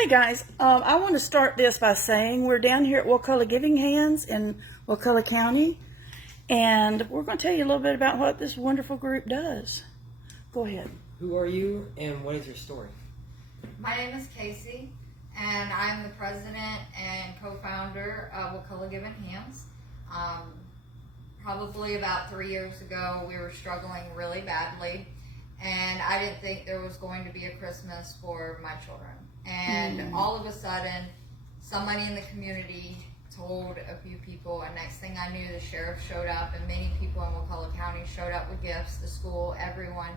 Hey guys, I want to start this by saying we're down here at Wakulla Giving Hands in Wakulla County, and we're going to tell you a little bit about what this wonderful group does. Go ahead. Who are you and what is your story? My name is Casey, and I'm the president and co-founder of Wakulla Giving Hands. Probably about 3 years ago, we were struggling really badly, and I didn't think there was going to be a Christmas for my children. And all of a sudden, somebody in the community told a few people, and next thing I knew, the sheriff showed up, and many people in Wakulla County showed up with gifts, the school, everyone.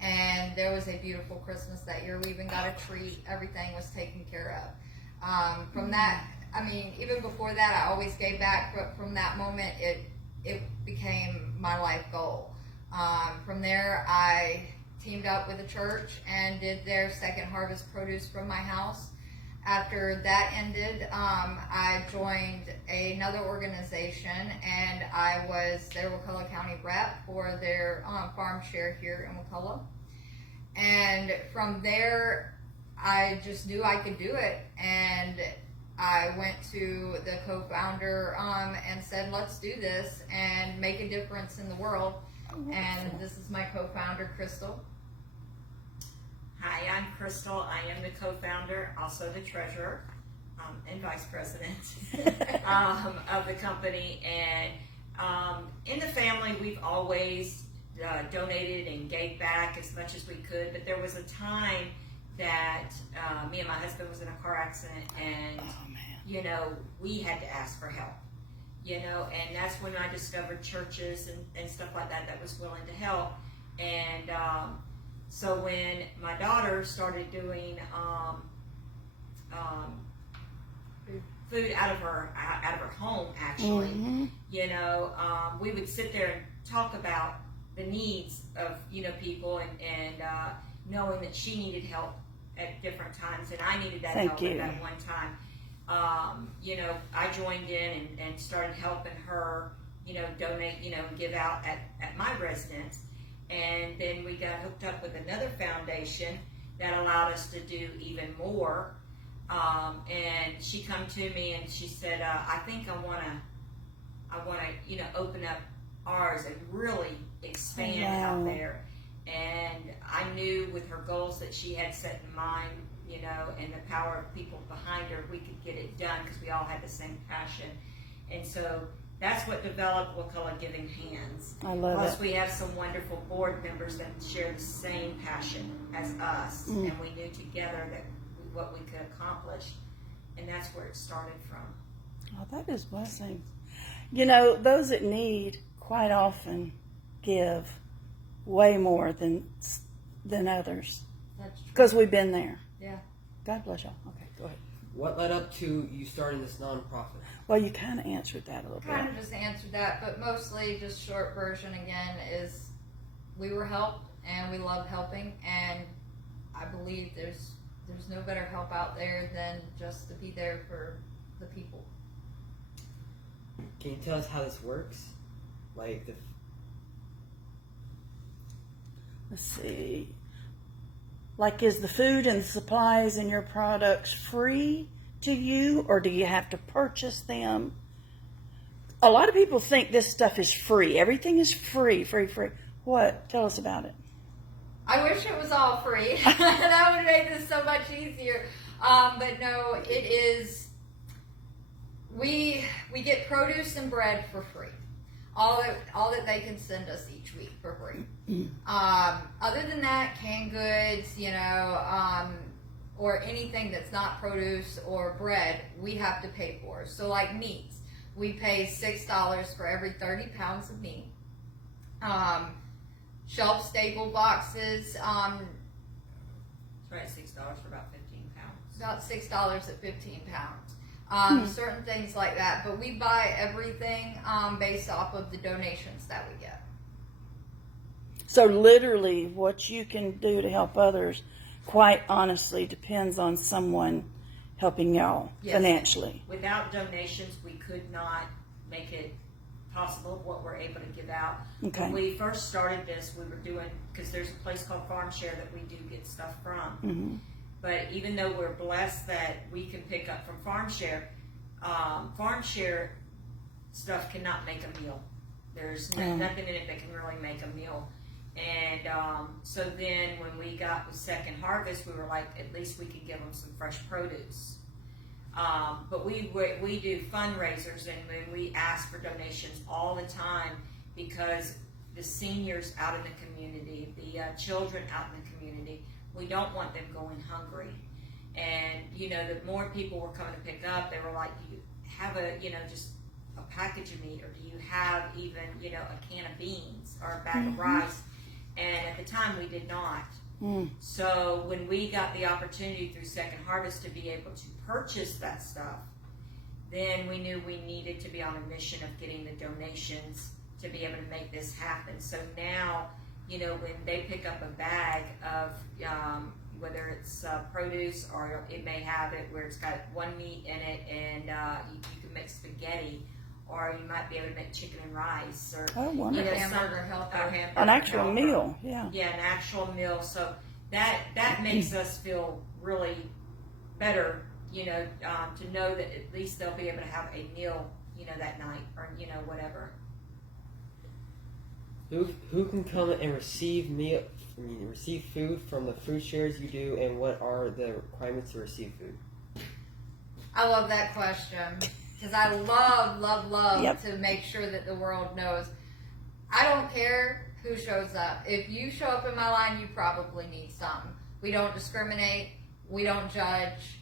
And there was a beautiful Christmas that year. We even got a treat. Everything was taken care of. From that, I mean, even before that, I always gave back, but from that moment, it became my life goal. From there, I teamed up with a church and did their second harvest produce from my house. After that ended, I joined another organization, and I was their Wakulla County rep for their farm share here in Wakulla. And from there, I just knew I could do it, and I went to the co-founder and said, let's do this and make a difference in the world. And this is my co-founder, Crystal. Hi, I'm Crystal. I am the co-founder, also the treasurer and vice president of the company. And in the family, we've always donated and gave back as much as we could. But there was a time that me and my husband was in a car accident, and you know, we had to ask for help. You know, and that's when I discovered churches and stuff like that was willing to help. And so when my daughter started doing food out of her home, actually, you know, we would sit there and talk about the needs of, you know, people, and knowing that she needed help at different times, and I needed that help at that one time. You know, I joined in and started helping her, you know, donate, you know, give out at my residence. And then we got hooked up with another foundation that allowed us to do even more. And she come to me and she said, I think I wanna, you know, open up ours and really expand out there. And I knew with her goals that she had set in mind, you know, and the power of people behind her, we could get it done because we all had the same passion. And so that's what developed Wakulla Giving Hands. I love Plus, it. we have some wonderful board members that share the same passion as us, and we knew together that what we could accomplish, and that's where it started from. Oh, that is blessing. You know, those that need quite often give way more than others. That's true. Because we've been there. Yeah. God bless y'all. Okay, go ahead. What led up to you starting this nonprofit? Well, you kind of answered that a little Kind bit. of just answered that, but mostly just short version again is we were helped and we love helping, and I believe there's no better help out there than just to be there for the people. Can you tell us how this works? Like Let's see. Like, is the food and the supplies and your products free to you, or do you have to purchase them? A lot of people think this stuff is free. Everything is free. What? Tell us about it. I wish it was all free. That would make this so much easier. But no, it is. We get produce and bread for free. All that they can send us each week for free. Other than that, canned goods, you know, or anything that's not produce or bread, we have to pay for. So like meats, we pay $6 for every 30 pounds of meat. Shelf stable boxes, It's right, $6 for about 15 pounds. about $6 at 15 pounds. Certain things like that, but we buy everything based off of the donations that we get. So literally, what you can do to help others, quite honestly, depends on someone helping y'all financially. Without donations, we could not make it possible what we're able to give out. Okay. When we first started this, we were doing, because there's a place called Farm Share that we do get stuff from. But even though we're blessed that we can pick up from farm share stuff cannot make a meal. There's nothing in it that can really make a meal. And so then when we got with Second Harvest, we were like, at least we could give them some fresh produce. But we do fundraisers, and when we ask for donations all the time, because the seniors out in the community, the children out in the community, we don't want them going hungry. And the more people were coming to pick up, they were like, do you have just a package of meat, or do you have even a can of beans or a bag of rice? And at the time we did not. So when we got the opportunity through Second Harvest to be able to purchase that stuff, then we knew we needed to be on a mission of getting the donations to be able to make this happen. So now, when they pick up a bag of, whether it's produce, or it may have it where it's got one meat in it, and you can make spaghetti, or you might be able to make chicken and rice, or hamburger helper. An actual meal, yeah. Yeah, an actual meal. So that makes us feel really better, to know that at least they'll be able to have a meal, that night, or whatever. Who can come and receive food from the food shares you do, and what are the requirements to receive food? I love that question, because I love to make sure that the world knows. I don't care who shows up. If you show up in my line, you probably need something. We don't discriminate. We don't judge.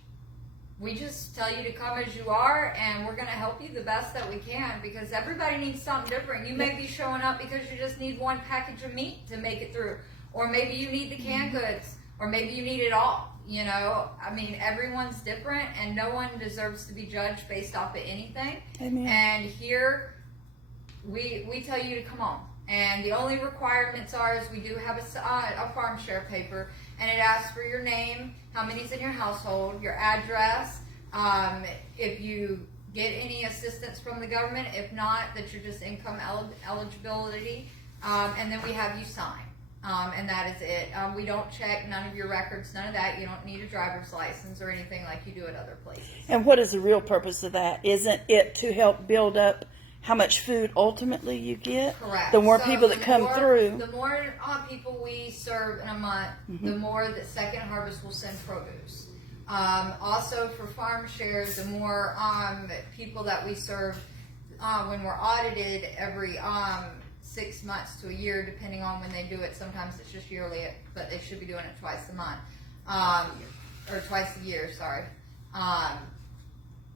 We just tell you to come as you are, and we're going to help you the best that we can, because everybody needs something different. You may be showing up because you just need one package of meat to make it through, or maybe you need the canned goods, or maybe you need it all. I mean, everyone's different, and no one deserves to be judged based off of anything. Amen. And here, we tell you to come on. And the only requirements is we do have a farm share paper, and it asks for your name, how many's in your household, your address, if you get any assistance from the government, if not, that you're just income eligibility, and then we have you sign. And that is it. We don't check none of your records, none of that. You don't need a driver's license or anything like you do at other places. And what is the real purpose of that? Isn't it to help build up how much food ultimately you get? Correct. The more people that come through. The more people we serve in a month, the more that Second Harvest will send produce. Also for farm shares, the more people that we serve when we're audited every 6 months to a year, depending on when they do it. Sometimes it's just yearly, but they should be doing it twice a month. Or twice a year, sorry.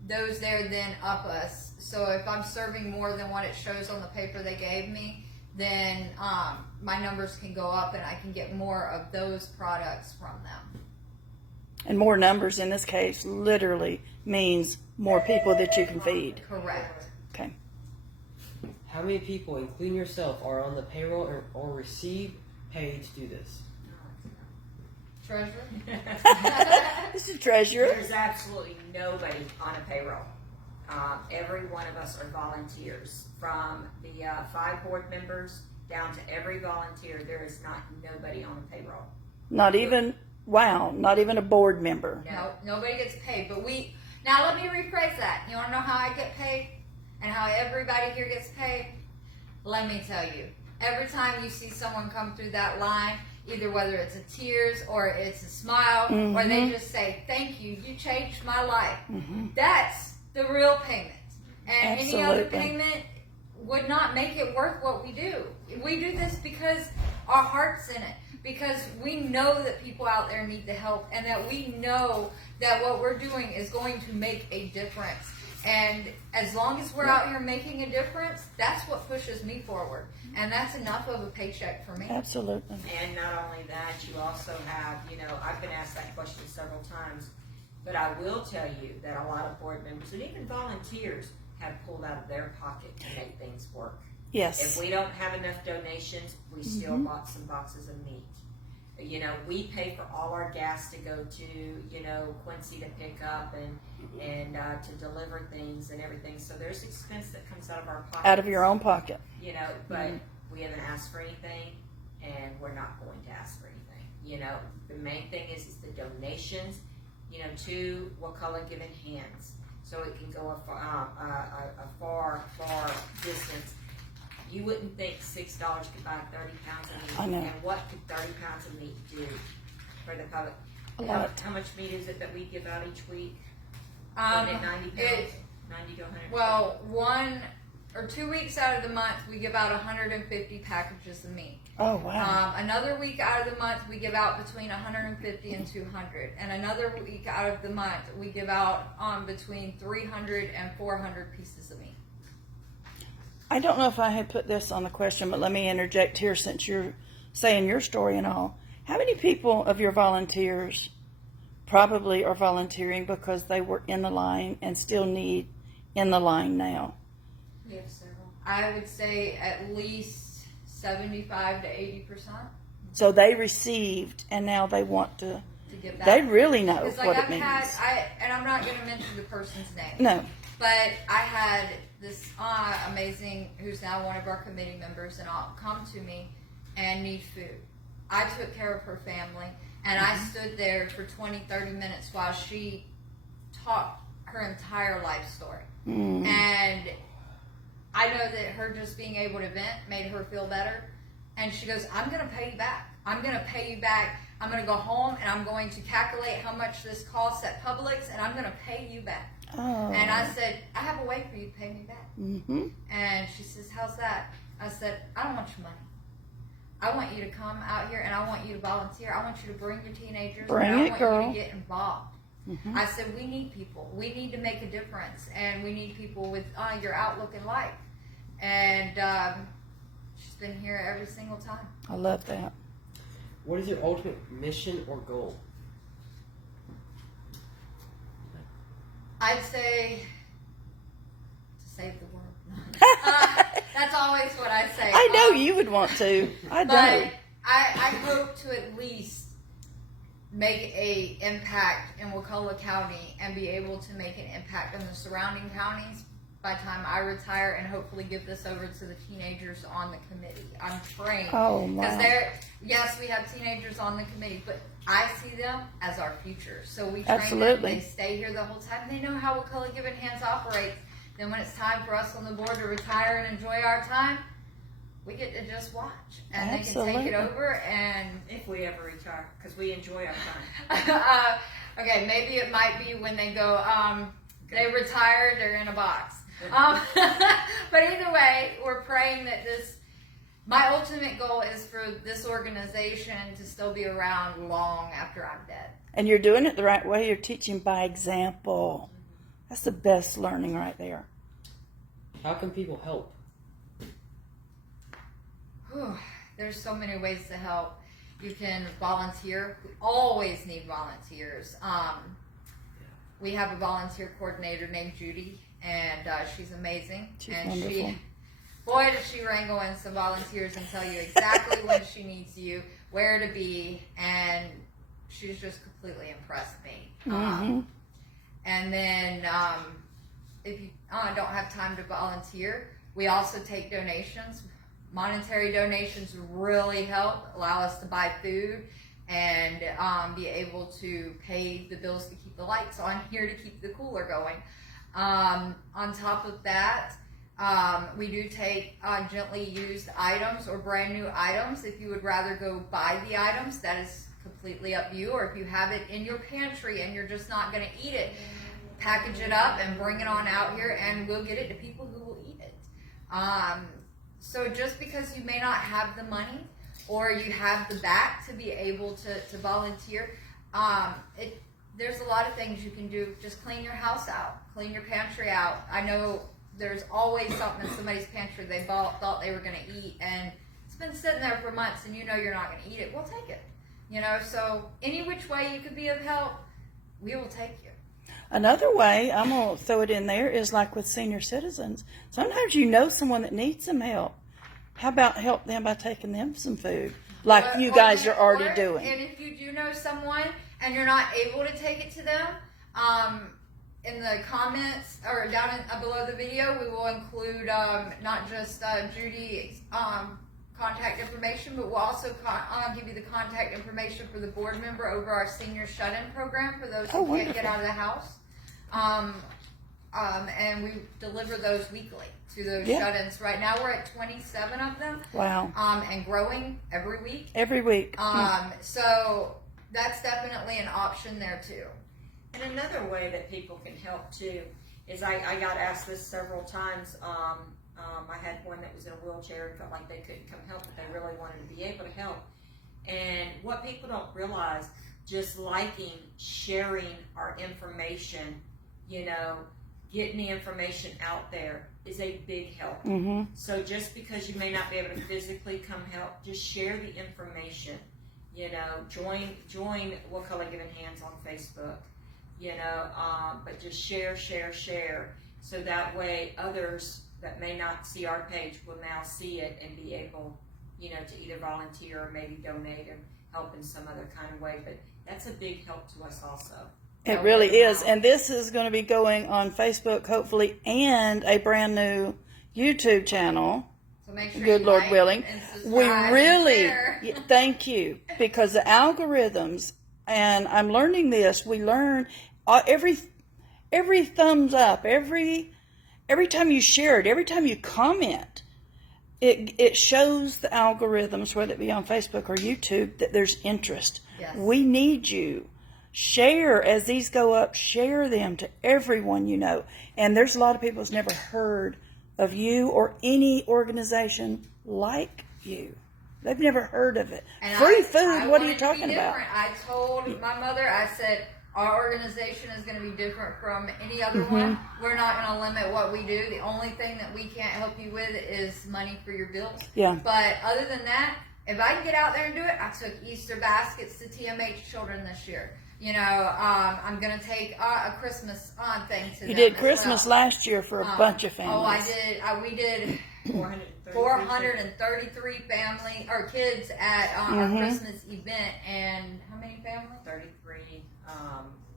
Those there then up us. So if I'm serving more than what it shows on the paper they gave me, then my numbers can go up, and I can get more of those products from them. And more numbers in this case literally means more people that you can feed. Correct. Okay. How many people, including yourself, are on the payroll or receive pay to do this? Treasurer? This is treasurer. There's absolutely nobody on a payroll. Every one of us are volunteers, from the 5 board members down to every volunteer. There is nobody on a payroll. Not even a board member. No, nobody gets paid. But now let me rephrase that. You want to know how I get paid and how everybody here gets paid? Let me tell you. Every time you see someone come through that line, either whether it's a tears or it's a smile, or they just say, "Thank you, you changed my life." That's the real payment. And any other payment would not make it worth what we do. We do this because our heart's in it, because we know that people out there need the help, and that we know that what we're doing is going to make a difference. And as long as we're out here making a difference, that's what pushes me forward. And that's enough of a paycheck for me. Absolutely. And not only that, you also have, I've been asked that question several times, but I will tell you that a lot of board members and even volunteers have pulled out of their pocket to make things work. Yes. If we don't have enough donations, we still bought some boxes of meat. We pay for all our gas to go to, Quincy to pick up and to deliver things and everything. So there's expense that comes out of our pocket. Out of your own pocket. But we haven't asked for anything, and we're not going to ask for anything. You know, the main thing is the donations, you know, to Wakulla Giving Hands, so it can go a far distance. You wouldn't think $6 could buy 30 pounds of meat. I know. And what could 30 pounds of meat do for the public? A lot. How much meat is it that we give out each week? Um, Isn't it 90 pounds? 90 to 100? Well, 1 or 2 weeks out of the month, we give out 150 packages of meat. Oh, wow. Another week out of the month, we give out between 150 and 200. And another week out of the month, we give out between 300 and 400 pieces of meat. I don't know if I had put this on the question, but let me interject here since you're saying your story and all. How many people of your volunteers probably are volunteering because they were in the line and still need in the line now? We have several. I would say at least 75 to 80%. So they received and now they want to Give that. they really know Because, what I've it means. and I'm not going to mention the person's name. No. But I had this amazing, who's now one of our committee members, and all come to me and need food. I took care of her family, and I stood there for 20, 30 minutes while she talked her entire life story. And I know that her just being able to vent made her feel better. And she goes, I'm going to pay you back. I'm going to pay you back. I'm going to go home and I'm going to calculate how much this costs at Publix, and I'm going to pay you back. Oh. And I said, I have a way for you to pay me back. Mm-hmm. And she says, how's that? I said, I don't want your money. I want you to come out here and I want you to volunteer. I want you to bring your teenagers. Bring and I it, want girl. you to get involved. Mm-hmm. I said, we need people. We need to make a difference. And we need people with your outlook in life. And she's been here every single time. I love that. What is your ultimate mission or goal? I'd say to save the world. That's always what I say. I know you would want to. I But know. I hope to at least make a impact in Wakulla County and be able to make an impact in the surrounding counties by the time I retire, and hopefully give this over to the teenagers on the committee. I'm praying. Oh, Because wow. yes, we have teenagers on the committee, but I see them as our future. So we train Absolutely. them. They stay here the whole time. They know how Wakulla Giving Hands operates. Then when it's time for us on the board to retire and enjoy our time, we get to just watch. And they can take Absolutely. it over. And If we ever retire, because we enjoy our time. okay, maybe it might be when they go, they retired, they're in a box. But either way, we're praying that my ultimate goal is for this organization to still be around long after I'm dead. And you're doing it the right way. You're teaching by example. That's the best learning right there. How can people help? Whew, there's so many ways to help. You can volunteer. We always need volunteers. We have a volunteer coordinator named Judy, and she's amazing. She's and wonderful. Boy, does she wrangle in some volunteers and tell you exactly when she needs you, where to be, and she's just completely impressed me. Mm-hmm. And then if you don't have time to volunteer, we also take donations. Monetary donations really help, allow us to buy food and be able to pay the bills to keep the lights on here, to keep the cooler going. On top of that, we do take gently used items or brand new items. If you would rather go buy the items, that is completely up to you. Or if you have it in your pantry and you're just not going to eat it, package it up and bring it on out here, and we'll get it to people who will eat it. So just because you may not have the money or you have the back to be able to volunteer, there's a lot of things you can do. Just clean your house out, clean your pantry out. I know there's always something in somebody's pantry they thought they were going to eat, and it's been sitting there for months, and you know you're not going to eat it. We'll take it. So any which way you could be of help, we will take you. Another way, I'm going to throw it in there, is like with senior citizens. Sometimes you know someone that needs some help. How about help them by taking them some food, like you guys are already doing? And if you do know someone and you're not able to take it to them, in the comments or down below the video, we will include not just Judy's contact information, but we'll also give you the contact information for the board member over our senior shut-in program for those who can't get out of the house. And we deliver those weekly to those shut-ins. Right now we're at 27 of them. Wow. And growing every week. Every week. So that's definitely an option there too. And another way that people can help too is I got asked this several times. I had one that was in a wheelchair and felt like they couldn't come help, but they really wanted to be able to help. And what people don't realize, just liking, sharing our information, you know, getting the information out there is a big help. So just because you may not be able to physically come help, just share the information. You know, join Wakulla Giving Hands on Facebook. You know, but just share, so that way others that may not see our page will now see it and be able, you know, to either volunteer or maybe donate or help in some other kind of way. But that's a big help to us also. It really is. And this is going to be going on Facebook, hopefully, and a brand new YouTube channel. So make sure Good you Lord like willing. and We subscribe really, and share. thank you, because the algorithms, and I'm learning this, we learn every thumbs up, every time you share it, every time you comment, it shows the algorithms, whether it be on Facebook or YouTube, that there's interest. Yes. We need you. Share as these go up, share them to everyone you know. And there's a lot of people that's never heard of you or any organization like you. They've never heard of it. And Free I food, what are wanted you to be talking about? different. I told my mother, I said, our organization is going to be different from any other one. We're not going to limit what we do. The only thing that we can't help you with is money for your bills. Yeah. But other than that, if I can get out there and do it, I took Easter baskets to TMH children this year. You know, I'm going to take a Christmas thing to them. You did as Christmas well. last year for a bunch of families. Oh, I did. We did 433 family or kids at our Christmas event, and how many families? 33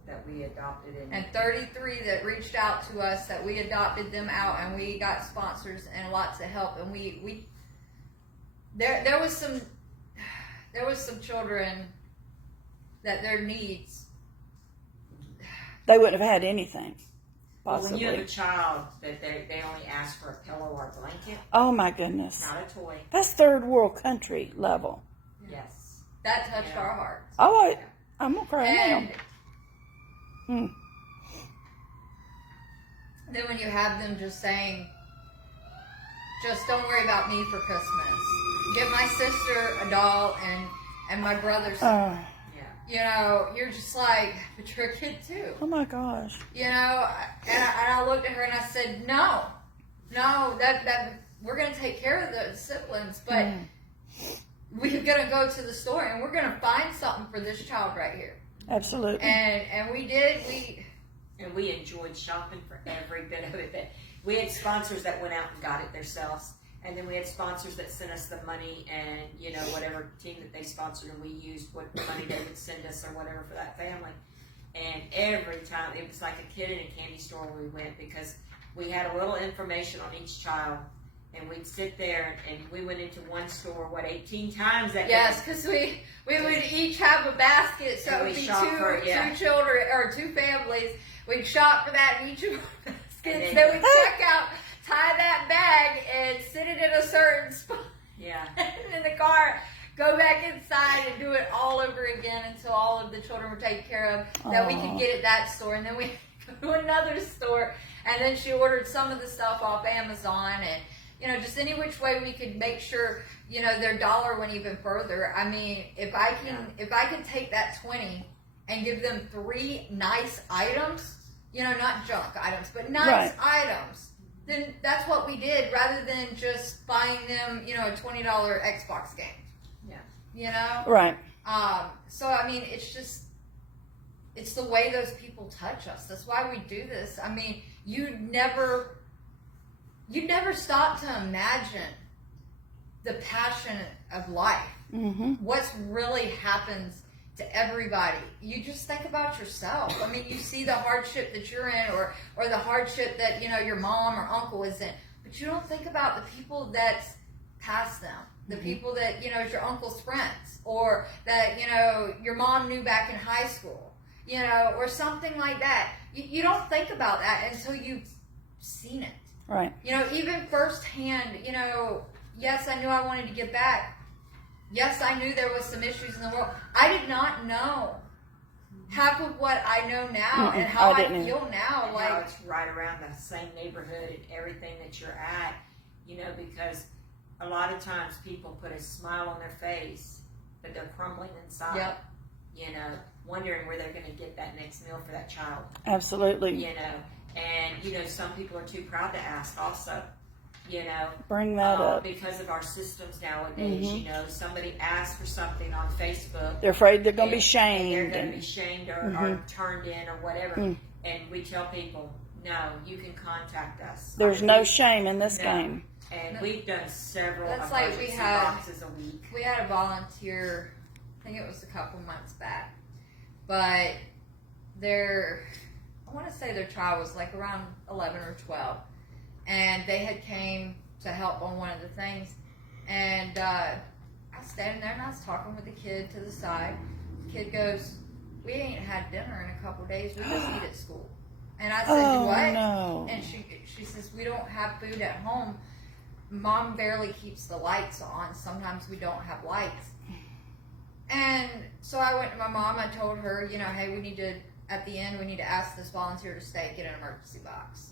that we adopted And 33 that reached out to us that we adopted them out, and we got sponsors and lots of help. And there was some children that their needs, They wouldn't have had anything, Well, possibly. when you have a child that they only ask for a pillow or a blanket, Oh my goodness. not a toy. That's third world country level. Yes. that touched our hearts. Oh, I'm going to cry now. And then when you have them just saying, just don't worry about me for Christmas. Get my sister a doll and my brother's. Oh, You know, you're just like, but you're a kid too. oh my gosh. You know, and I looked at her and I said, no, that we're going to take care of the siblings, but we're going to go to the store and we're going to find something for this child right here. Absolutely. And we did. And we enjoyed shopping for every bit of it. We had sponsors that went out and got it themselves. And then we had sponsors that sent us the money and, you know, whatever team that they sponsored, and we used what money they would send us or whatever for that family. And every time, it was like a kid in a candy store when we went, because we had a little information on each child. And we'd sit there, and we went into one store, 18 times that day? Yes, because we would each have a basket, so it would be two children or two families. We'd shop for that in each of our baskets. Then we'd check out, tie that bag, and sit it in a certain spot. Yeah. In the car, go back inside and do it all over again until all of the children were taken care of. That we could get at that store, and then we go to another store, and then she ordered some of the stuff off Amazon, and you know, just any which way we could make sure, you know, their dollar went even further. I mean, if I can take that 20 and give them 3 nice items, you know, not junk items, but nice items, then that's what we did, rather than just buying them, you know, a $20 Xbox game. Yeah. You know? Right. So I mean, it's the way those people touch us. That's why we do this. I mean, you never stop to imagine the passion of life. What's really happens to everybody. You just think about yourself. I mean, you see the hardship that you're in, or the hardship that, you know, your mom or uncle is in, but you don't think about the people that's past them. the people that, you know, is your uncle's friends, or that, you know, your mom knew back in high school, you know, or something like that. You don't think about that until you've seen it. Right. You know, even firsthand, you know, yes, I knew I wanted to give back. Yes, I knew there was some issues in the world. I did not know half of what I know now and how I feel now. And like how it's right around the same neighborhood and everything that you're at, you know, because a lot of times people put a smile on their face, but they're crumbling inside. Yep. You know, wondering where they're going to get that next meal for that child. Absolutely. You know, and, you know, some people are too proud to ask also. You know, bring that up because of our systems nowadays. You know, somebody asks for something on Facebook, they're afraid they're going to be shamed. They're going to be shamed or turned in or whatever. And we tell people, no, you can contact us. There's no shame in this game. And we've done several That's like emergency boxes a week. We had a volunteer, I think it was a couple months back, but I want to say their child was like around 11 or 12. And they had came to help on one of the things. And I was standing there and I was talking with the kid to the side. The kid goes, we ain't had dinner in a couple of days. We just eat at school. And I said, what? No. And she says, we don't have food at home. Mom barely keeps the lights on. Sometimes we don't have lights. And so I went to my mom. I told her, you know, hey, at the end, we need to ask this volunteer to stay, get an emergency box.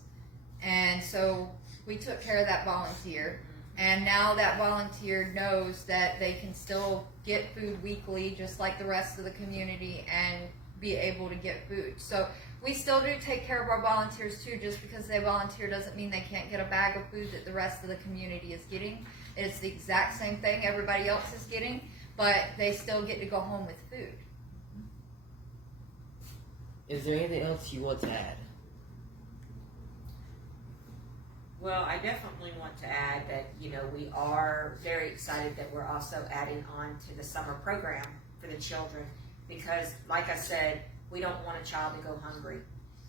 And so we took care of that volunteer, and now that volunteer knows that they can still get food weekly just like the rest of the community and be able to get food. So we still do take care of our volunteers too. Just because they volunteer doesn't mean they can't get a bag of food that the rest of the community is getting. It's the exact same thing everybody else is getting, but they still get to go home with food. Is there anything else you want to add? Well, I definitely want to add that, you know, we are very excited that we're also adding on to the summer program for the children because, like I said, we don't want a child to go hungry.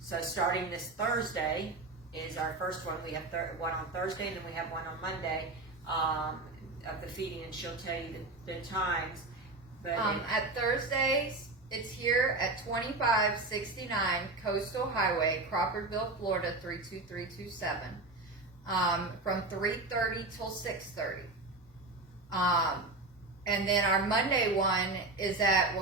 So starting this Thursday is our first one. We have one on Thursday and then we have one on Monday of the feeding, and she'll tell you the times. But at Thursdays, it's here at 2569 Coastal Highway, Crawfordville, Florida 32327. From 3:30 till 6:30. And then our Monday one is at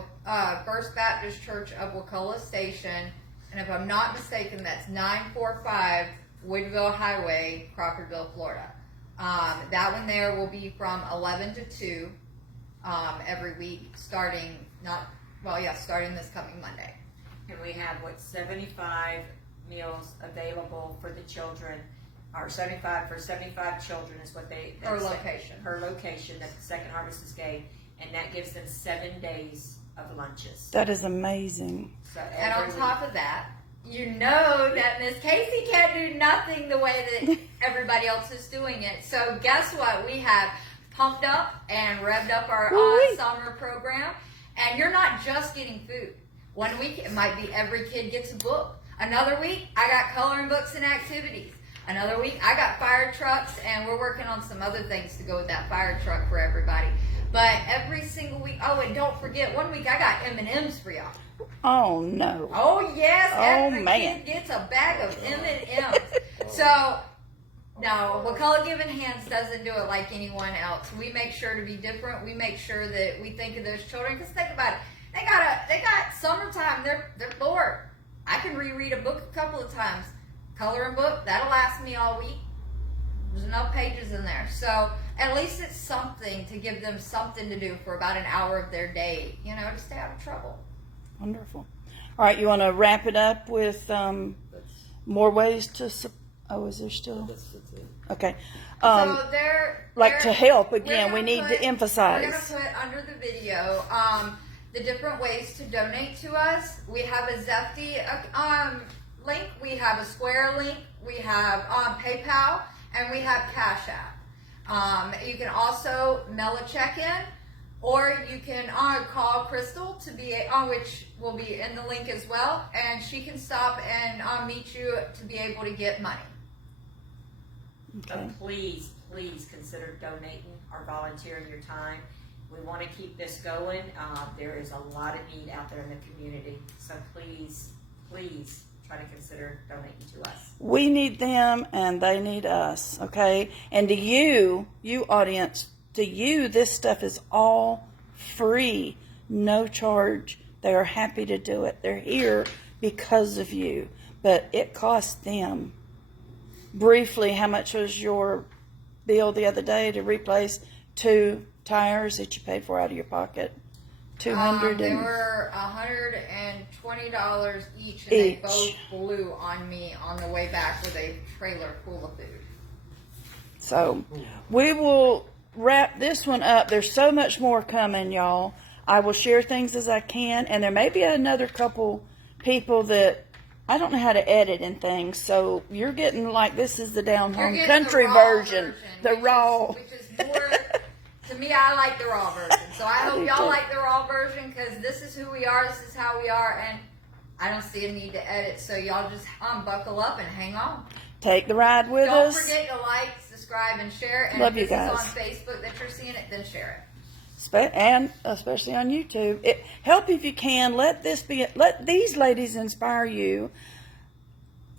First Baptist Church of Wakulla Station, and if I'm not mistaken, that's 945 Woodville Highway, Crawfordville, Florida. That one there will be from 11 to 2 every week, starting this coming Monday. And we have 75 meals available for the children. Or 75 for 75 children is what per location. Per location that the Second Harvest is gave, and that gives them 7 days of lunches. That is amazing. So and on top of that, you know that Miss Casey can't do nothing the way that everybody else is doing it. So guess what? We have pumped up and revved up our summer program, and you're not just getting food. One week it might be every kid gets a book. Another week I got coloring books and activities. Another week, I got fire trucks, and we're working on some other things to go with that fire truck for everybody. But every single week, and don't forget, one week I got M&Ms for y'all. Oh, no. Oh, yes. Every man. kid gets a bag of M&Ms. So, no, Wakulla Giving Hands doesn't do it like anyone else. We make sure to be different. We make sure that we think of those children. Because think about it. They got summertime. They're bored. I can reread a book a couple of times. Coloring book, that'll last me all week. There's enough pages in there. So at least it's something to give them something to do for about an hour of their day, you know, to stay out of trouble. Wonderful. All right, you want to wrap it up with more ways to... is there still? That's it. Okay. So to help, again, we need to emphasize. We're going to put under the video the different ways to donate to us. We have a Zefty link, we have a Square link, we have PayPal, and we have Cashapp. You can also mail a check in, or you can call Crystal to be which will be in the link as well, and she can stop and meet you to be able to get money. Okay. But please please consider donating or volunteering your time. We want to keep this going. There is a lot of need out there in the community. So please try to consider donating to us. We need them and they need us, okay? And to you audience, to you, this stuff is all free, no charge. They are happy to do it. They're here because of you, but it costs them. Briefly, how much was your bill the other day to replace 2 tires that you paid for out of your pocket? $200. They were $120 each, and they both blew on me on the way back with a trailer full of food. So we will wrap this one up. There's so much more coming, y'all. I will share things as I can, and there may be another couple people that I don't know how to edit and things. So you're getting like this is the down home country version, the raw. Which is more. To me, I like the raw version. So I hope y'all like the raw version, because this is who we are. This is how we are, and I don't see a need to edit. So y'all just buckle up and hang on. Take the ride with us. Don't forget to like, subscribe, and share. And Love if you guys. this is on Facebook that you're seeing it, then share it. And especially on YouTube. Help if you can. Let these ladies inspire you.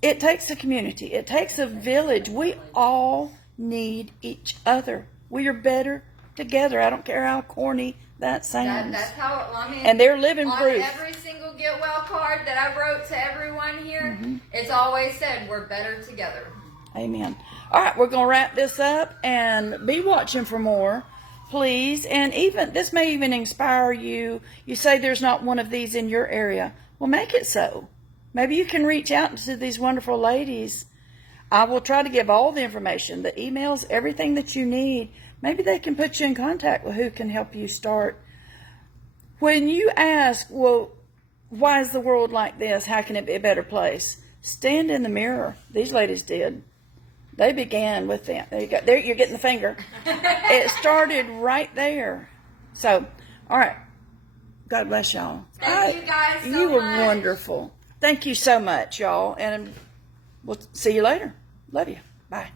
It takes a community. It takes a village. We all need each other. We are better together. I don't care how corny that sounds. That's how I mean. And they're living on proof. Every single get well card that I wrote to everyone here, it's always said we're better together. Amen. All right, we're going to wrap this up and be watching for more, please. And even this may even inspire you. You say there's not one of these in your area. Well, make it so. Maybe you can reach out to these wonderful ladies. I will try to give all the information, the emails, everything that you need. Maybe they can put you in contact with who can help you start. When you ask, well, why is the world like this? How can it be a better place? Stand in the mirror. These ladies did. They began with them. There you go. There, you're getting the finger. It started right there. So, all right. God bless y'all. Thank you guys so You were much. wonderful. Thank you so much, y'all. And we'll see you later. Love you. Bye.